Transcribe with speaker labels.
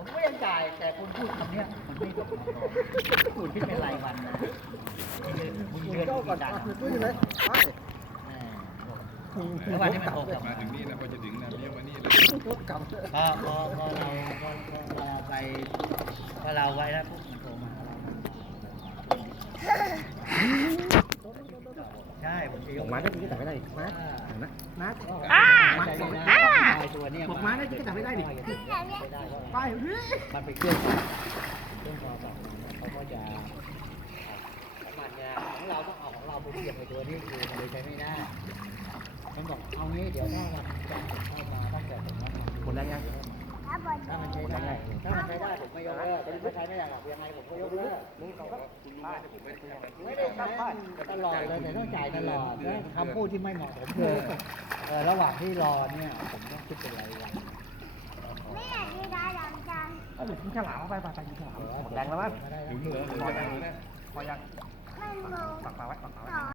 Speaker 1: ก็ยังจ่ายแต่คุณพูดคำเนี้ยมันไม่ตกมาก่อนคุณคิดเป็นรายวันนะคุณเดือนคุณจ่าย
Speaker 2: ซื้ออยู่เลยไป
Speaker 1: แล้ววันนี้มันโตกลับ
Speaker 3: มา
Speaker 1: มา
Speaker 3: ถึงนี่แล้วพอจะถึงนะเลี้ยวมานี่เลย
Speaker 2: รถกลับ
Speaker 1: พอเราไปพอเราไว้แล้วปุ๊บมันโทรมาใช่ผมจะย
Speaker 2: บ
Speaker 1: ก
Speaker 2: อกมาได้จริงก็จับไม่ได้มานะนะ
Speaker 1: ตัวนี้
Speaker 2: บอกมาได้จริงก็จับไม่ได้ดิไปเฮ้ย
Speaker 1: มันไปเครื่องคอต่อเขาก็จะมันเนี่ยของเราต้องเอาของเราไปเทียบในตัวนี้คือมันเลยใช้ไม่ได้มันบอกเอางี้เดี๋ยวถ้าวันจันทร์เข้ามาตั้งแต่ผมรับ
Speaker 2: หมดแล้วยัง
Speaker 1: ถ้ามันใช้ได้ผมไม่ยกเลิกแต่ถ้าใช้ไม่ได้หรอกยังไงผมก็ยกเลิกไม่ได้ใช้ตลอดเลยแต่ต้องจ่ายตลอดนะคำพูดที่ไม่เหมาะสมคือระหว่างที่รอเนี่ยผมต้องคิดเป็นรายวัน
Speaker 4: ไม่อยากได้ดาวดำจัง
Speaker 2: เอาหลุดกินฉลามไปไปกินฉลามหมดแรงแล้วมั้ง
Speaker 3: ถึงเหรอ
Speaker 2: พอยัง
Speaker 4: มันโม
Speaker 2: ปักปลาไว้ปักปลาไว้